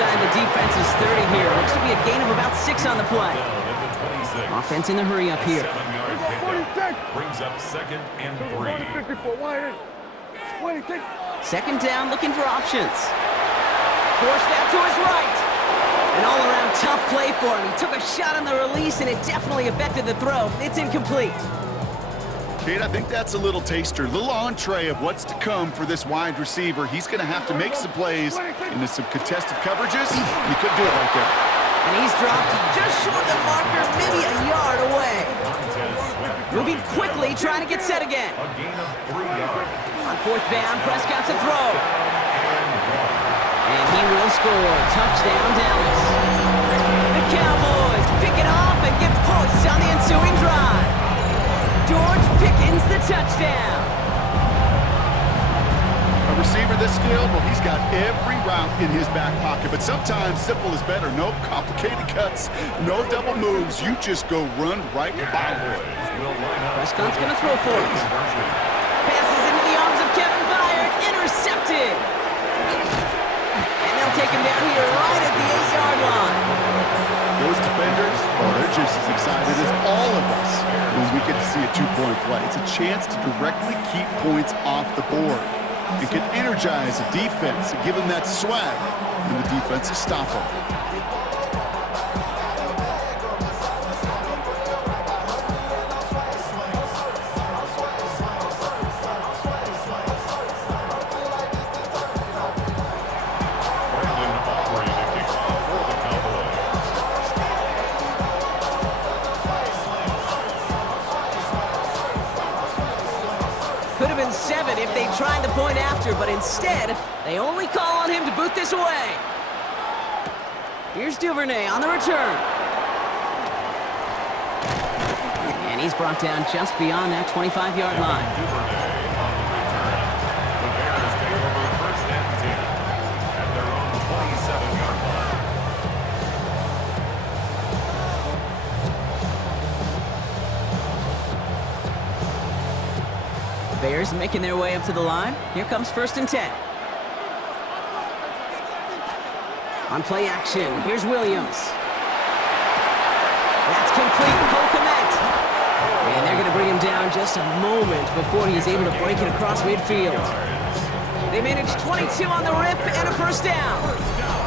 side, the defense is 30 here. Looks to be a gain of about 6 on the play. Offense in the hurry up here. 7-yard pickup brings up 2nd and 3. Second down, looking for options. Forced out to his right. An all-around tough play for him. He took a shot on the release, and it definitely affected the throw. It's incomplete. Kate, I think that's a little taster, a little entree of what's to come for this wide receiver. He's going to have to make some plays into some contested coverages. He could do it right there. And he's dropped just short of the marker, maybe a yard away. Moving quickly, trying to get set again. A gain of 3 yards. On 4th down, Prescott's a throw. And he will score. Touchdown, Dallas. The Cowboys pick it off and get points on the ensuing drive. George Pickens, the touchdown. A receiver this skilled, well, he's got every route in his back pocket, but sometimes simple is better. No complicated cuts, no double moves. You just go run right by him. Prescott's going to throw for it. Passes into the arms of Kevin Byard, intercepted. And they'll take him down here right at the 8-yard line. Those defenders, well, they're just as excited as all of us when we get to see a 2-point play. It's a chance to directly keep points off the board. It can energize a defense and give them that swag when the defense is stopping. Could have been 7 if they tried the point after, but instead, they only call on him to boot this away. Here's Duvernay on the return. And he's brought down just beyond that 25-yard line. Duvernay on the return. The Bears take over 1st and 10 at their own 27-yard line. Bears making their way up to the line. Here comes 1st and 10. On play action, here's Williams. That's complete. Cole Kmet. And they're going to bring him down just a moment before he's able to break it across midfield. They managed 22 on the rip and a 1st down.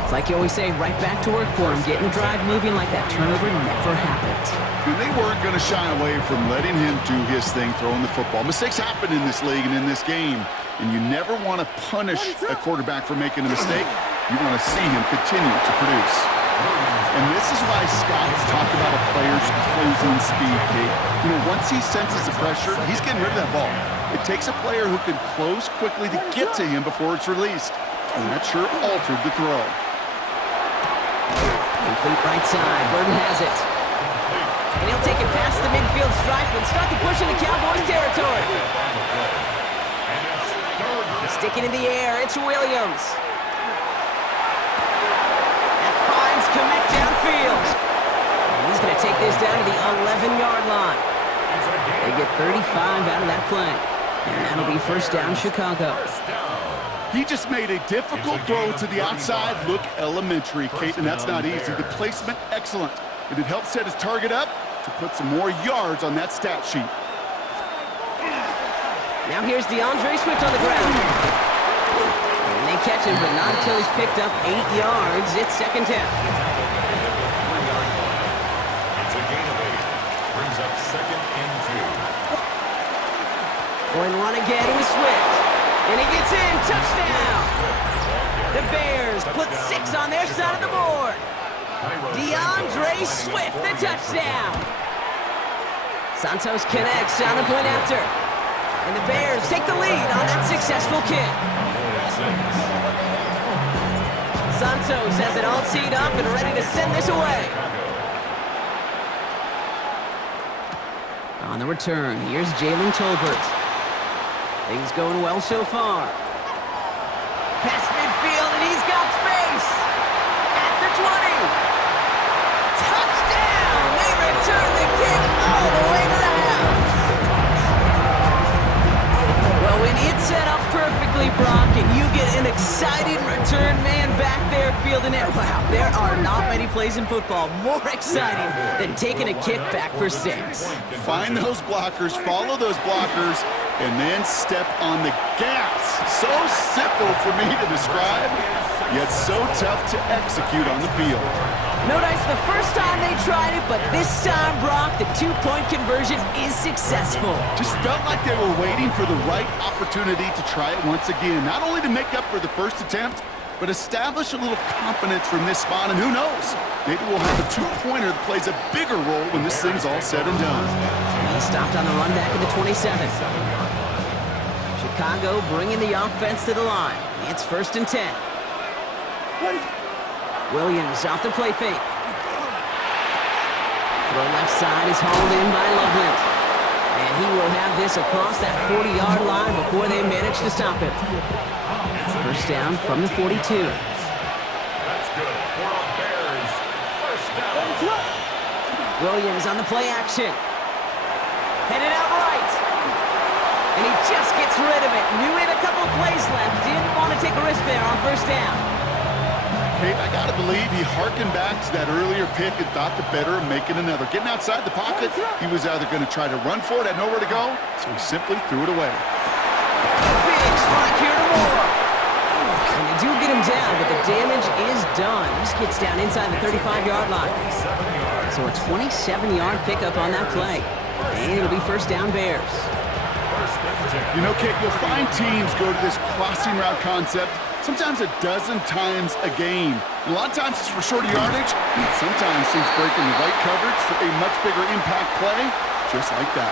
It's like you always say, right back to work for him, getting the drive moving like that turnover never happened. And they weren't going to shy away from letting him do his thing, throwing the football. Mistakes happen in this league and in this game, and you never want to punish a quarterback for making a mistake. You want to see him continue to produce. And this is why scouts talk about a player's closing speed, Kate. You know, once he senses the pressure, he's getting rid of that ball. It takes a player who can close quickly to get to him before it's released. And that sure altered the throw. Complete right side. Burton has it. And he'll take it past the midfield stripe and start to push into Cowboys territory. Sticking in the air, it's Williams. That finds Kmet downfield. And he's going to take this down to the 11-yard line. They get 35 out of that play. And that'll be 1st down, Chicago. He just made a difficult throw to the outside look elementary, Kate, and that's not easy. The placement, excellent. And it helped set his target up to put some more yards on that stat sheet. Now here's DeAndre Swift on the ground. And they catch him, but not until he's picked up 8 yards. It's 2nd down. It's a gain of 8. Brings up 2nd and 2. Going to run again with Swift. And he gets in. Touchdown. The Bears put 6 on their side of the board. DeAndre Swift, the touchdown. Santos connects on the point after. And the Bears take the lead on that successful kick. Santos has it all teed up and ready to send this away. On the return, here's Jalen Tolbert. Things going well so far. Past midfield, and he's got space. At the 20. Touchdown! They return the kick all the way to the house. Well, when it's set up perfectly, Brock, and you get an exciting return man back there fielding it. Wow, there are not many plays in football more exciting than taking a kick back for 6. Find those blockers, follow those blockers, and then step on the gas. So simple for me to describe, yet so tough to execute on the field. No dice the first time they tried it, but this time, Brock, the 2-point conversion is successful. Just felt like they were waiting for the right opportunity to try it once again. Not only to make up for the first attempt, but establish a little confidence from this spot, and who knows? Maybe we'll have a 2-pointer that plays a bigger role when this thing's all said and done. He stopped on the run back at the 27. Chicago bringing the offense to the line. It's 1st and 10. Williams off the play fake. Throw left side is hauled in by Loveland. And he will have this across that 40-yard line before they manage to stop it. First down from the 42. That's good for a Bears. First down. Williams on the play action. Headed out right. And he just gets rid of it. Knew he had a couple plays left. Didn't want to take a risk there on first down. I got to believe he harkened back to that earlier pick and thought the better of making another. Getting outside the pocket, he was either going to try to run for it, had nowhere to go, so he simply threw it away. Big strike here to Moore. And they do get him down, but the damage is done. He just gets down inside the 35-yard line. So a 27-yard pickup on that play. And it'll be first down Bears. You know, Kate, you'll find teams go to this crossing route concept sometimes a dozen times a game. A lot of times it's for shorter yardage, and sometimes teams breaking the right coverage for a much bigger impact play, just like that.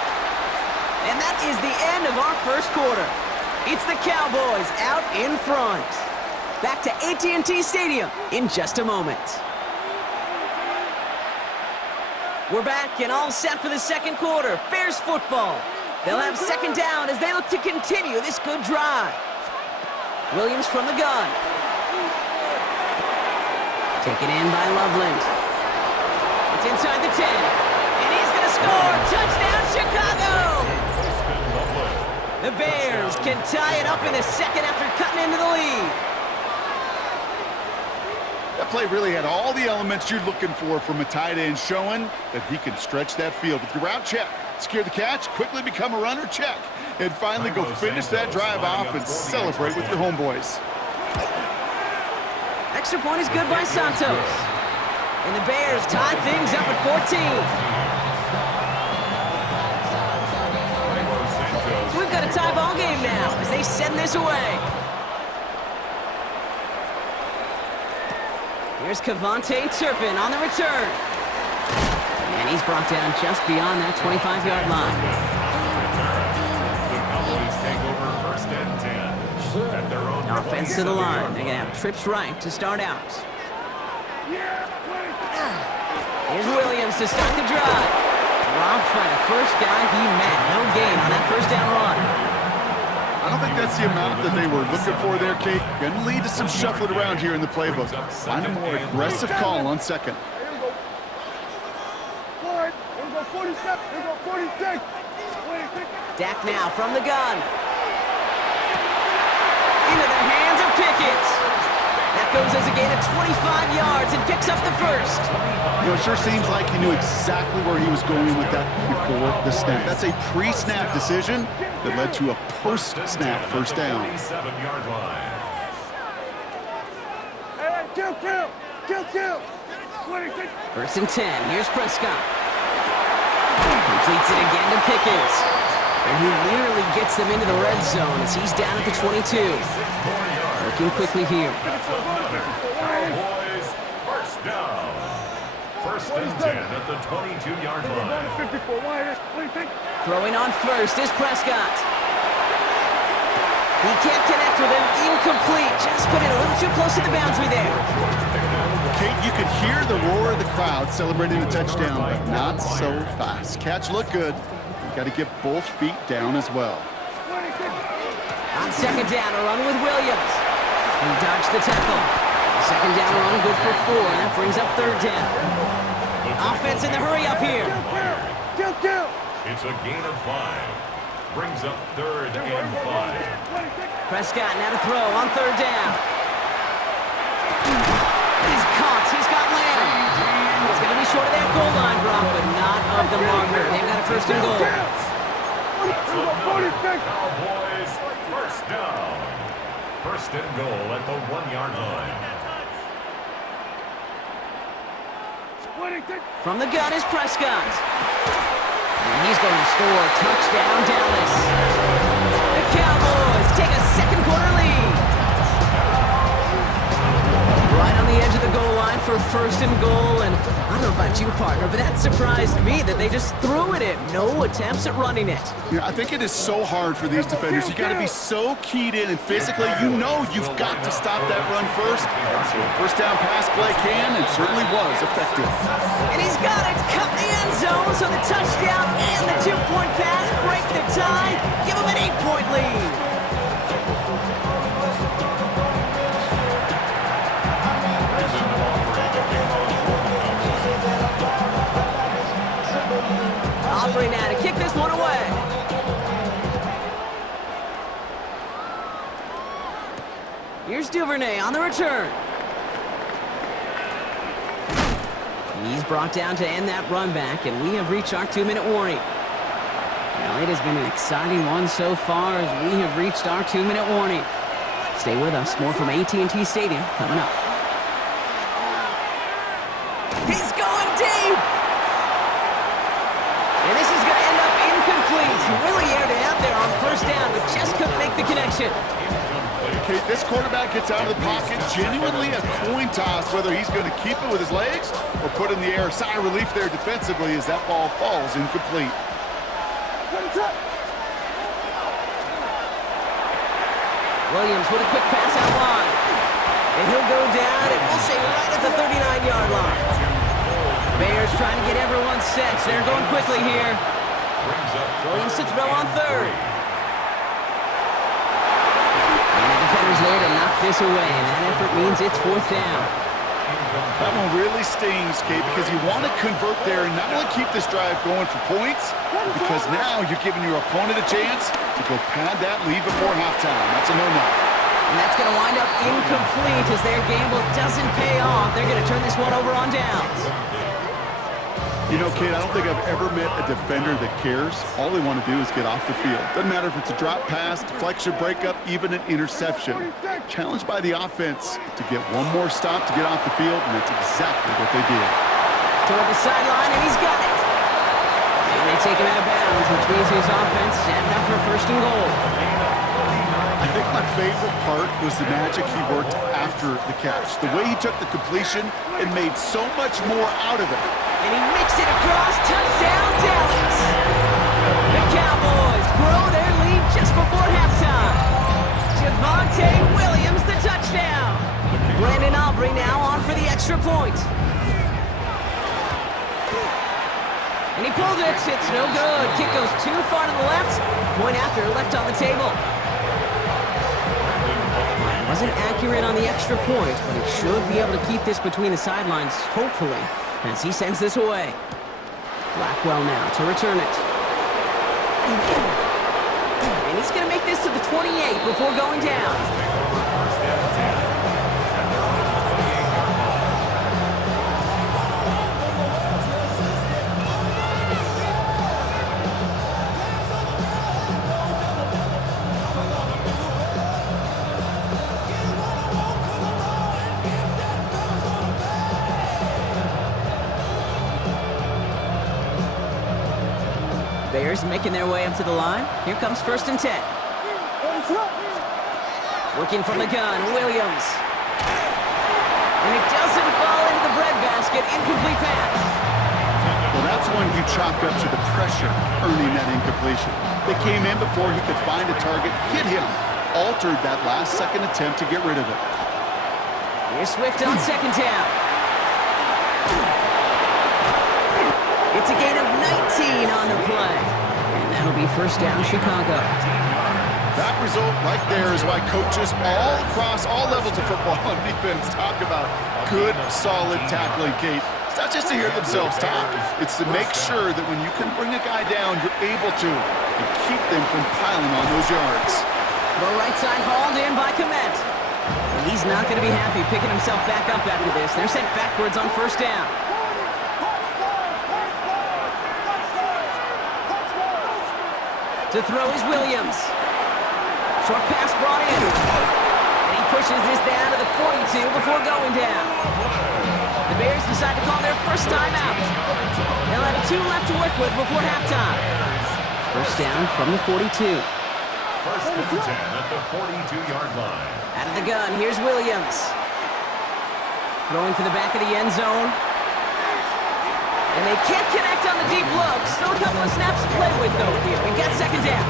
And that is the end of our first quarter. It's the Cowboys out in front. Back to AT&T Stadium in just a moment. We're back and all set for the second quarter. Bears football. They'll have second down as they look to continue this good drive. Williams from the gun. Taken in by Loveland. It's inside the 10. And he's going to score. Touchdown, Chicago! The Bears can tie it up in a second after cutting into the lead. That play really had all the elements you're looking for from a tight end, showing that he can stretch that field. With the route, check. Secure the catch, quickly become a runner, check. And finally go finish that drive off and celebrate with your homeboys. Extra point is good by Santos. And the Bears tie things up at 14. So we've got a tie ball game now as they send this away. Here's Kevontae Turpin on the return. And he's brought down just beyond that 25-yard line. Offense to the line. They're going to have trips right to start out. Here's Williams to start the drive. Dropped by the first guy he met. No gain on that first down run. I don't think that's the amount that they were looking for there, Kate. Going to lead to some shuffling around here in the playbook. Find a more aggressive call on second. Dak now from the gun. Into the hands of Pickett. That goes as a gain of 25 yards and picks up the first. You know, it sure seems like he knew exactly where he was going with that before the snap. That's a pre-snap decision that led to a post-snap first down. First and 10. Here's Prescott. Completes it again to Pickett. And he nearly gets them into the red zone as he's down at the 22. Working quickly here. Cowboys, first down. First and 10 at the 22-yard line. Throwing on first is Prescott. He can't connect with him. Incomplete. Just put it a little too close to the boundary there. Kate, you could hear the roar of the crowd celebrating the touchdown, but not so fast. Catch looked good. Got to get both feet down as well. On second down, a run with Williams. He dodged the tackle. Second down run, good for 4. That brings up third down. Offense in the hurry up here. It's a gain of 5. Brings up 3rd and 5. Prescott now to throw on 3rd down. He's caught. He's got Lamb. He's going to be short of that goal line, Brock, but not of the marker. They've got a 1st and goal. Cowboys, 1st down. 1st and goal at the 1-yard line. From the gun is Prescott. And he's going to score. Touchdown, Dallas. The Cowboys take a 2nd quarter lead. Right on the edge of the goal line for 1st and goal. And I don't know about you, partner, but that surprised me that they just threw it in. No attempts at running it. Yeah, I think it is so hard for these defenders. You got to be so keyed in, and physically, you know you've got to stop that run first. So a 1st down pass play can and certainly was effective. And he's got it. Cut the end zone, so the touchdown and the 2-point pass break the tie. Give him an 8-point lead. Aubrey now to kick this one away. Here's Duvernay on the return. He's brought down to end that run back, and we have reached our 2-minute warning. Well, it has been an exciting one so far as we have reached our 2-minute warning. Stay with us. More from AT&T Stadium coming up. He's going deep! And this is going to end up incomplete. He really aired it out there on 1st down, but just couldn't make the connection. Okay, this quarterback gets out of the pocket, genuinely a coin toss, whether he's going to keep it with his legs or put in the air. Sigh of relief there defensively as that ball falls incomplete. Williams with a quick pass out wide. And he'll go down, and we'll say right at the 39-yard line. Bears trying to get everyone set. So they're going quickly here. Williams to throw on 3rd. And the defender's there to knock this away, and that effort means it's 4th down. That one really stings, Kate, because you want to convert there and not only keep this drive going for points, because now you're giving your opponent a chance to go pad that lead before halftime. That's a no-no. And that's going to wind up incomplete as their gamble doesn't pay off. They're going to turn this one over on downs. You know, Kate, I don't think I've ever met a defender that cares. All they want to do is get off the field. Doesn't matter if it's a drop pass, deflection, breakup, even an interception. Challenged by the offense to get one more stop to get off the field, and that's exactly what they did. Toward the sideline, and he's got it. And they take him out of bounds, which means his offense setting up for 1st and goal. I think my favorite part was the magic he worked after the catch. The way he took the completion and made so much more out of it. And he mixed it across. Touchdown, Dallas. The Cowboys grow their lead just before halftime. Javonte Williams, the touchdown. Brandon Aubrey now on for the extra point. And he pulls it. It's no good. Kick goes too far to the left. Point after left on the table. Wasn't accurate on the extra point, but he should be able to keep this between the sidelines, hopefully, as he sends this away. Blackwell now to return it. And he's going to make this to the 28 before going down. Bears making their way up to the line. Here comes 1st and 10. Working from the gun, Williams. And it doesn't fall into the breadbasket. Incomplete pass. Well, that's when you chalk up to the pressure earning that incompletion. They came in before he could find a target, hit him, altered that last-second attempt to get rid of it. Here's Swift on 2nd down. It's a gain of 19 on the play. And that'll be 1st down, Chicago. That result right there is why coaches all across all levels of football and defense talk about good, solid tackling, Kate. It's not just to hear themselves talk. It's to make sure that when you can bring a guy down, you're able to and keep them from piling on those yards. The right side hauled in by Komet. And he's not going to be happy picking himself back up after this. They're sent backwards on first down. To throw is Williams. Short pass brought in. And he pushes this down to the 42 before going down. The Bears decide to call their first time out. They'll have 2 left to work with before halftime. First down from the 42. First and 10 at the 42-yard line. Out of the gun, here's Williams. Throwing for the back of the end zone. And they can't connect on the deep look. Still a couple of snaps to play with, though, here. We've got second down.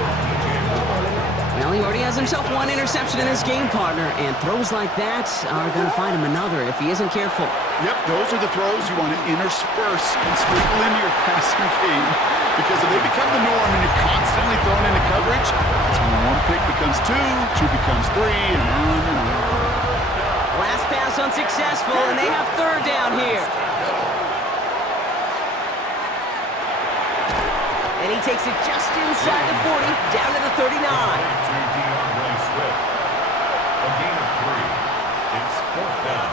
Well, he already has himself 1 interception in this game, partner, and throws like that are going to find him another if he isn't careful. Yep, those are the throws you want to intersperse and sprinkle into your passing game. Because if they become the norm and you're constantly thrown into coverage, that's when 1 pick becomes 2, 2 becomes 3, and on and on. Last pass unsuccessful, and they have third down here. And he takes it just inside the 40, down to the 39. A gain of 3. It's fourth down.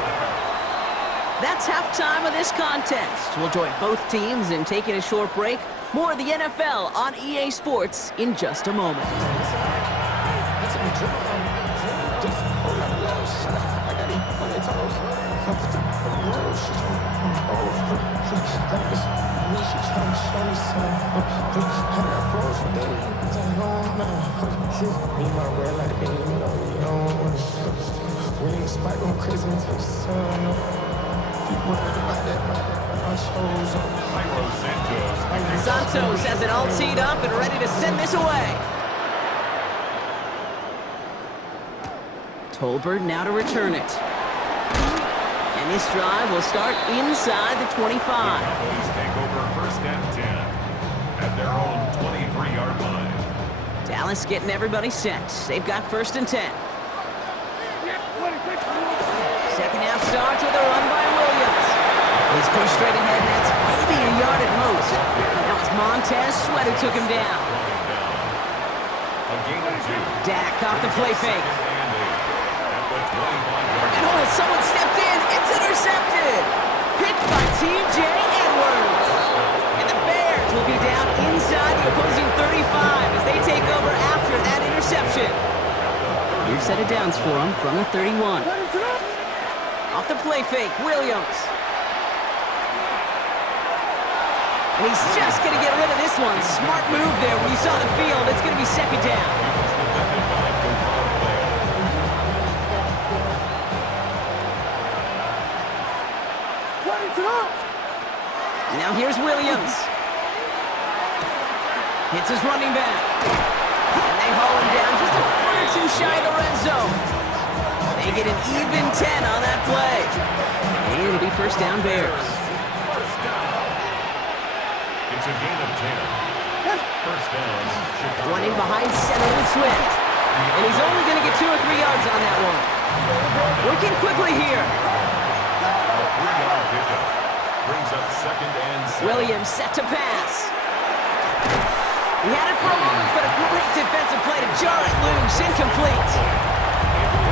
That's halftime of this contest. We'll join both teams in taking a short break. More of the NFL on EA Sports in just a moment. Santos has it all teed up and ready to send this away. Tolbert now to return it. And this drive will start inside the 25. Cowboys take over first and 10 at their own 23-yard line. Dallas getting everybody set. They've got first and 10. Second half starts with a run by Williams. He's pushed straight ahead, and that's maybe a yard at most. That was Montez Sweat who took him down. A gain of 2. Dak off the play fake. And oh, someone stepped in. It's intercepted. Picked by T.J. Edwards. And the Bears will be down inside the opposing 35 as they take over after that interception. New set of downs for him from the 31. Off the play fake, Williams. And he's just going to get rid of this one. Smart move there when you saw the field. It's going to be second down. Now here's Williams. Hits his running back. And they haul him down just a foot or 2 shy of the red zone. They get an even 10 on that play. And it'll be first down Bears. It's a gain of 10. First down, Chicago. Running behind center with Swift. And he's only going to get 2 or 3 yards on that one. Working quickly here. A 3-yard pickup. Brings up second and 7. Williams set to pass. He had it for a moment, but a great defensive play to jar it loose. Incomplete.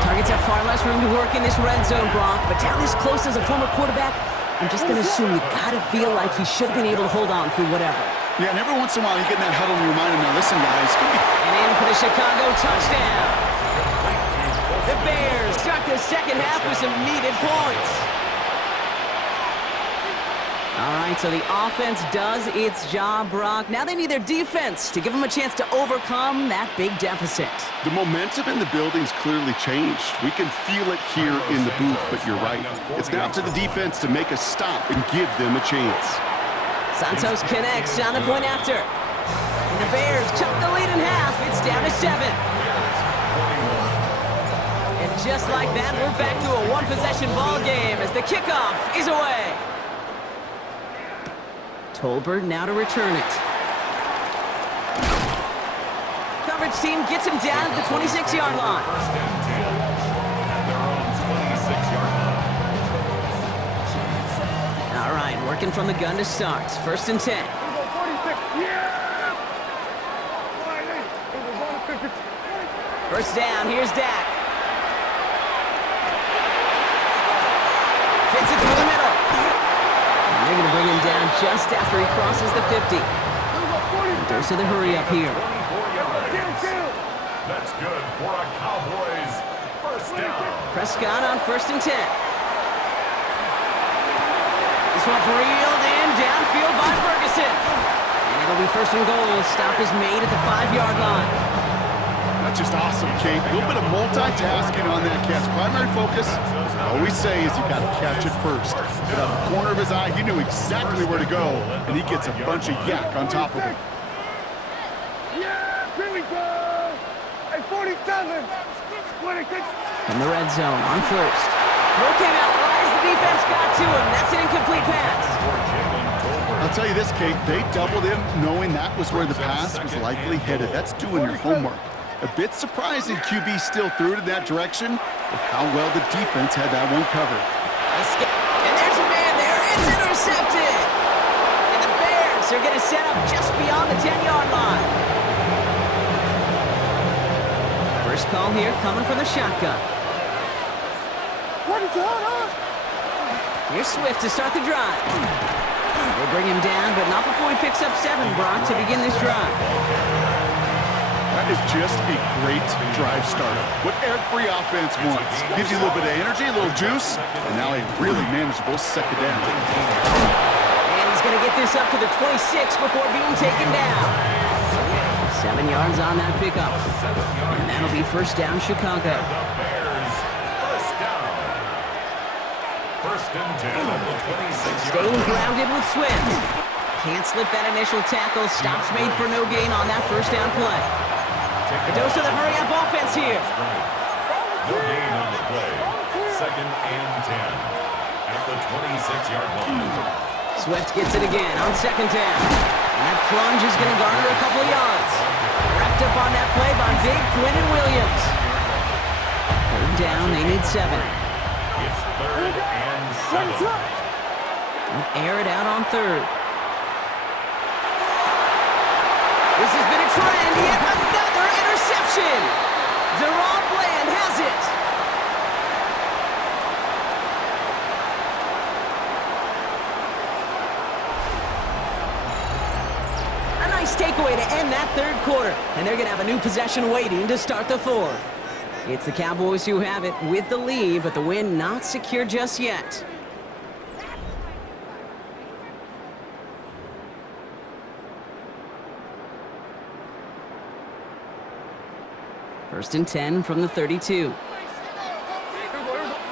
Targets have far less room to work in this red zone, Brock, but down this close as a former quarterback, I'm just going to assume you got to feel like he should have been able to hold on through whatever. Yeah, and every once in a while you get in that huddle and you remind him, now listen, guys. And in for the Chicago touchdown. The Bears start the second half with some needed points. All right, so the offense does its job, Brock. Now they need their defense to give them a chance to overcome that big deficit. The momentum in the building's clearly changed. We can feel it here in the booth, but you're right. It's now to the defense to make a stop and give them a chance. Santos connects on the point after. And the Bears chop the lead in half. It's down to 7. And just like that, we're back to a one-possession ball game as the kickoff is away. Tolbert now to return it. Coverage team gets him down at the 26-yard line. First and 10 at their own 26-yard line. All right, Working from the gun to start. First and 10. First down, here's Dak. Fits it through the middle. And they're going to bring him down just after he crosses the 50. Dose of the hurry up here. That's good for a Cowboys first down. Prescott on first and 10. This one's reeled in downfield by Ferguson. And it'll be first and goal. Stop is made at the 5-yard line. That's just awesome, Kate. A little bit of multitasking on that catch. Primary focus, as I always say, is you got to catch it first. But out of the corner of his eye, he knew exactly where to go, and he gets a bunch of yak on top of it. Yeah, here we go! At 47! In the red zone on first. Throw came out right as the defense got to him. That's an incomplete pass. I'll tell you this, Kate. They doubled him knowing that was where the pass was likely headed. That's doing your homework. A bit surprising QB still threw it in that direction with how well the defense had that one covered. And there's a man there. It's intercepted. And the Bears are going to set up just beyond the 10-yard line. First call here coming from the shotgun. What is that? Here's Swift to start the drive. They bring him down, but not before he picks up 7, Brock, to begin this drive. That is just a great drive starter. What every offense wants. Gives you a little bit of energy, a little juice, and now a really manageable second down. And he's going to get this up to the 26 before being taken down. 7 yards on that pickup. And that'll be first down, Chicago. First and 10 at the 26. Staying grounded with Swift. Can't slip that initial tackle. Stops made for no gain on that first down play. A dose of the hurry-up offense here. No gain on the play. Second and 10 at the 26-yard line. Swift gets it again on second down. And that plunge is going to garner a couple of yards. Wrapped up on that play by Big Quinnen Williams. Third down, they need 7. It's third and 7. They'll air it out on third. This has been a trend. Yet another interception. Deron Bland has it. A nice takeaway to end that third quarter. And they're going to have a new possession waiting to start the fourth. It's the Cowboys who have it with the lead, but the win not secure just yet. First and 10 from the 32.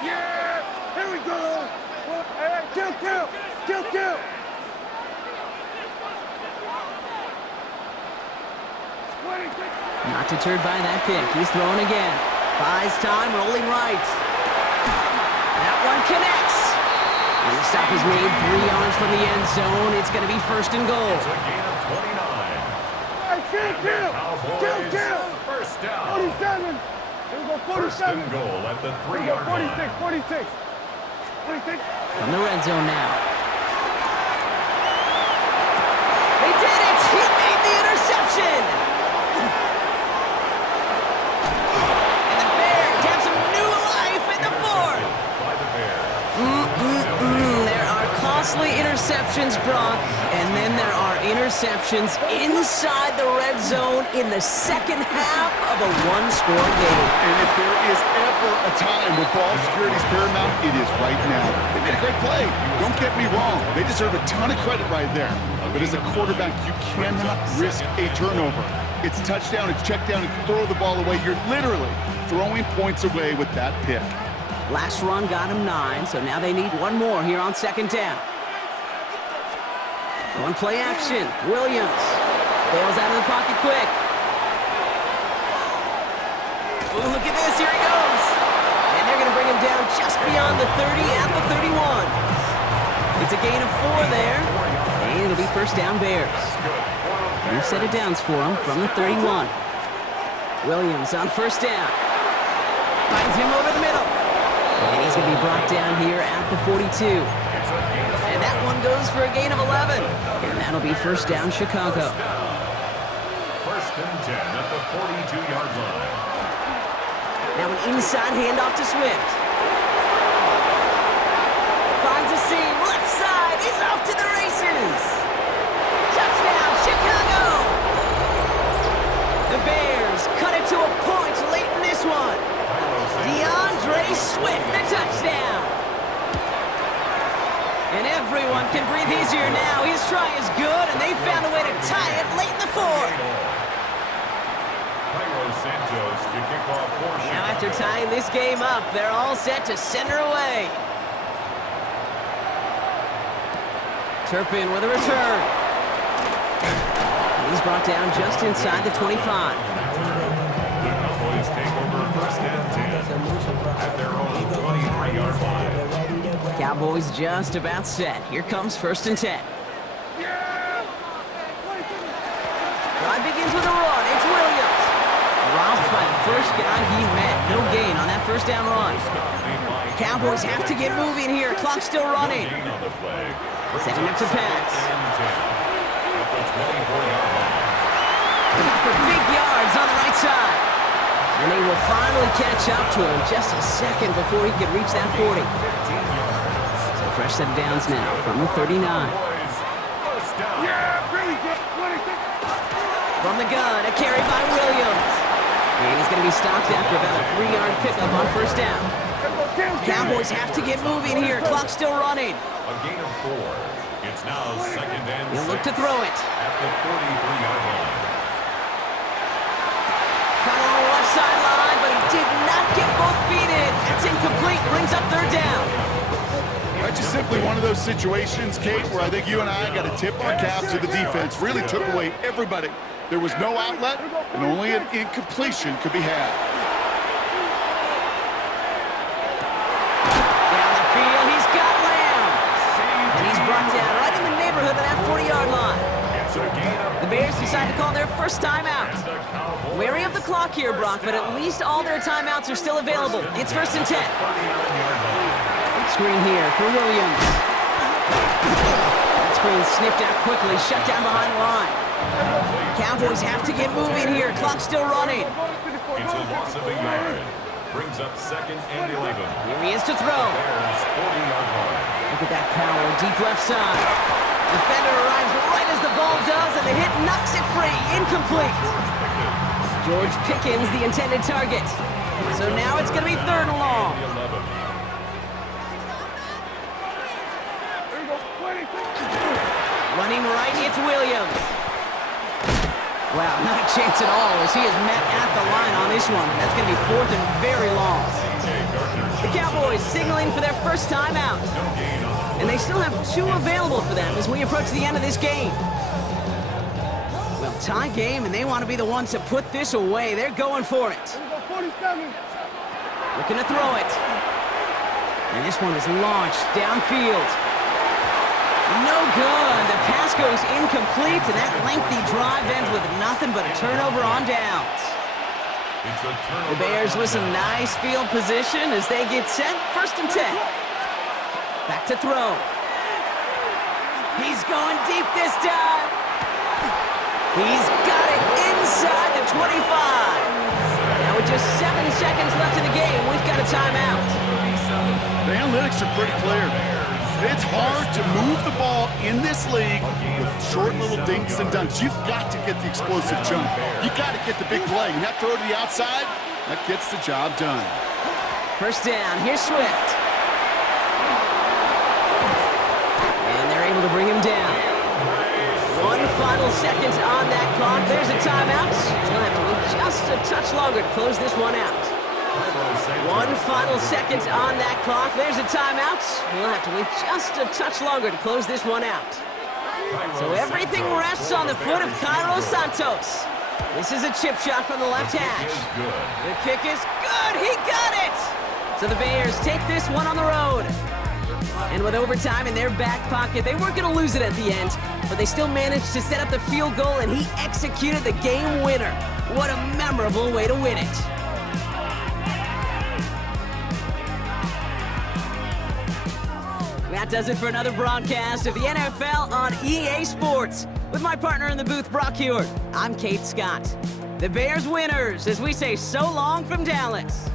Yeah! Here we go! Hey, kill! Not deterred by that pick. He's throwing again. Buys time, rolling right. That one connects. And the stop is made 3 yards from the end zone. It's going to be first and goal. It's a gain of 29. Kill! First down. 47! Here we go, 47! First and goal at the 3-yard line. 46! From the red zone now. They did it! He made the interception! And the Bears have some new life in the fourth! By the Bears. There are costly interceptions, Brock, and then there are interceptions inside the red zone in the second half of a one-score game. And if there is ever a time where ball security is paramount, it is right now. They made a great play. Don't get me wrong. They deserve a ton of credit right there. But as a quarterback, you cannot risk a turnover. It's touchdown, it's check down, it's throw the ball away. You're literally throwing points away with that pick. Last run got him 9, so now they need one more here on second down. On play action, Williams bails out of the pocket quick. Ooh, look at this, here he goes. And they're going to bring him down just beyond the 30 at the 31. It's a gain of 4 there, and it'll be first down Bears. New set of downs for him from the 31. Williams on first down. Finds him over the middle. And he's going to be brought down here at the 42. And that one goes for a gain of 11. And that'll be first down, Chicago. First and 10 at the 42-yard line. Now an inside handoff to Swift. Finds a seam, left side, he's off to the races. Touchdown, Chicago! The Bears cut it to a point late in this one. DeAndre Swift, the touchdown. And everyone can breathe easier now. His try is good, and they found a way to tie it late in the fourth. Now after tying this game up, they're all set to send her away. Turpin with a return. And he's brought down just inside the 25. The Cowboys take over first and 10 at their own 23-yard line. Cowboys just about set. Here comes first and 10. Drive begins with a run. It's Williams. Dropped by the first guy he met. No gain on that first down run. Cowboys have to get moving here. Clock's still running. Setting up to pass. Got for big yards on the right side. And they will finally catch up to him just a second before he could reach that 40. So fresh set of downs now from the 39. From the gun, a carry by Williams. And he's going to be stopped after about a 3-yard pickup on first down. Cowboys have to get moving here. Clock's still running. A gain of 4. It's now second and He'll look to throw it. at the 43-yard line. Caught on the left sideline, but he did not get both feet in. That's incomplete. Brings up third down. That's just simply one of those situations, Kate, where I think you and I got to tip our cap to the defense. Really took away everybody. There was no outlet, and only an incompletion could be had. Down the field, he's got Lamb. And he's brought down right in the neighborhood of that 40-yard line. It's a gain of The Bears decide to call their first timeout. the Cowboys. Wary of the clock here, Brock, but at least all their timeouts are still available. It's first and 10. 39-yard line. Screen here for Williams. That screen sniffed out quickly, shut down behind the line. Cowboys have to get moving here. Clock's still running. It's a loss of a yard. Brings up second and 11. Here he is to throw. Bears 40-yard line. Look at that power, deep left side. Defender arrives right as the ball does, and the hit knocks it free. Incomplete. George Pickens, the intended target. So now it's going to be third and long. Running right, it's Williams. Wow, not a chance at all as he is met at the line on this one. That's going to be fourth and very long. The Cowboys signaling for their first timeout. And they still have 2 available for them as we approach the end of this game. Well, tie game, and they want to be the ones to put this away. They're going for it. Looking to throw it. And this one is launched downfield. No good. The pass goes incomplete, and that lengthy drive ends with nothing but a turnover on downs. The Bears with some nice field position as they get set. First and 10. Back to throw. He's going deep this time. He's got it inside the 25. Now with just 7 seconds left in the game, we've got a timeout. The analytics are pretty clear. It's hard to move the ball in this league with short little dinks and dunks. You've got to get the explosive jump. You've got to get the big play. And that throw to the outside, that gets the job done. First down, here's Swift. And they're able to bring him down. 1 final second on that clock. There's a timeout. We'll have to wait just a touch longer to close this one out. 1 final second on that clock. There's a timeout. We'll have to wait just a touch longer to close this one out. So everything rests on the foot of Cairo Santos. This is a chip shot from the left hash. The kick is good. He got it. So the Bears take this one on the road. And with overtime in their back pocket, they weren't going to lose it at the end, but they still managed to set up the field goal, and he executed the game winner. What a memorable way to win it. that does it for another broadcast of the NFL on EA Sports. With my partner in the booth, Brock Hewitt, I'm Kate Scott. The Bears winners as we say so long from Dallas.